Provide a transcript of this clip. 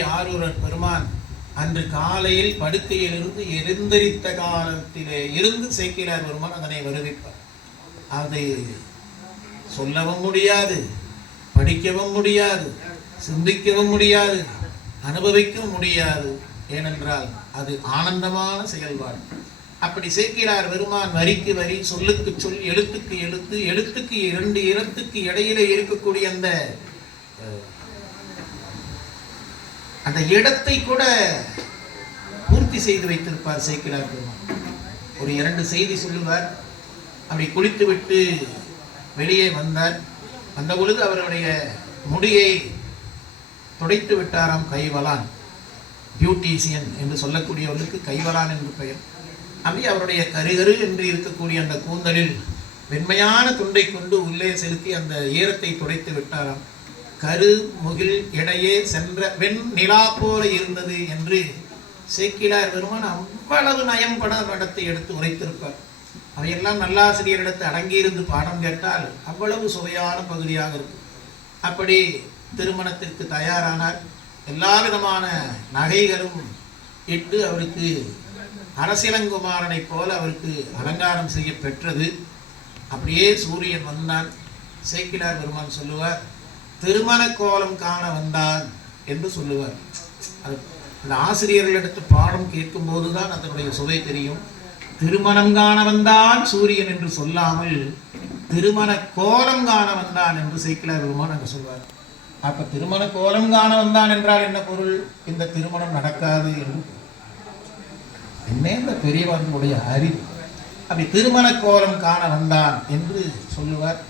ஆரூரன் பெருமான் அன்று காலையில் படுக்கையிலிருந்து எழுந்தரித்த காலத்திலே இருந்து சேக்கிலார் பெருமான் அதனை வருவிப்பார். அதை சொல்லவும் முடியாது படிக்கவும் முடியாது சிந்திக்கவும் முடியாது அனுபவிக்கவும் முடியாது. ஏனென்றால் அது ஆனந்தமான செயல்பாடு. அப்படி சேர்க்கிறார் பெருமான் வரிக்கு வரி சொல்லுக்கு சொல் எழுத்துக்கு எழுத்து எழுத்துக்கு இரண்டு இடத்துக்கு இடையிலே இருக்கக்கூடிய அந்த அந்த இடத்தை கூட பூர்த்தி செய்து வைத்திருப்பார் சேக்கிலார் பெருமான். ஒரு இரண்டு செய்தி சொல்லுவார். அப்படி குளித்துவிட்டு வெளியே வந்தார். வந்த பொழுது அவருடைய முடியை துடைத்து விட்டாராம் கைவலான். பியூட்டிஷியன் என்று சொல்லக்கூடியவர்களுக்கு கைவலான் என்று பெயர். அப்படி அவருடைய கருகரு என்று இருக்கக்கூடிய அந்த கூந்தலில் வெண்மையான துண்டை கொண்டு உள்ளே செலுத்தி அந்த ஈரத்தை துடைத்து விட்டாராம். கரு முகில் இடையே சென்ற வெண் நிலா போல இருந்தது என்று சேக்கிலார் பெருமான் அவ்வளவு நயம்பட படத்தை எடுத்து உரைத்திருப்பார். அவையெல்லாம் நல்லாசிரியரிடத்து அடங்கியிருந்து பாடம் கேட்டால் அவ்வளவு சுவையான பகுதியாக இருக்கும். அப்படி திருமணத்திற்கு தயாரானார். எல்லா விதமான நகைகளும் இட்டு அவருக்கு அரசிலங்குமாரனைப் போல அவருக்கு அலங்காரம் செய்ய பெற்றது. அப்படியே சூரியன் வந்தான் சேக்கிலார் பெருமான் சொல்லுவார் திருமண கோலம் காண வந்தான் என்று சொல்லுவார். அது அந்த ஆசிரியர்களிடத்து பாடம் கேட்கும் போதுதான் அதனுடைய சுவை தெரியும். திருமணம் காண வந்தான் சூரியன் என்று சொல்லாமல் திருமண கோலம் காண வந்தான் என்று சேக்கிலார் பெருமான் அங்கே சொல்வார் அப்ப திருமண கோலம் காண வந்தான் என்றால் என்ன பொருள்? இந்த திருமணம் நடக்காது என்று என்ன இந்த பெரியவர்களுடைய அறிவு? அப்படி திருமண கோலம் காண வந்தான் என்று சொல்லுவார்.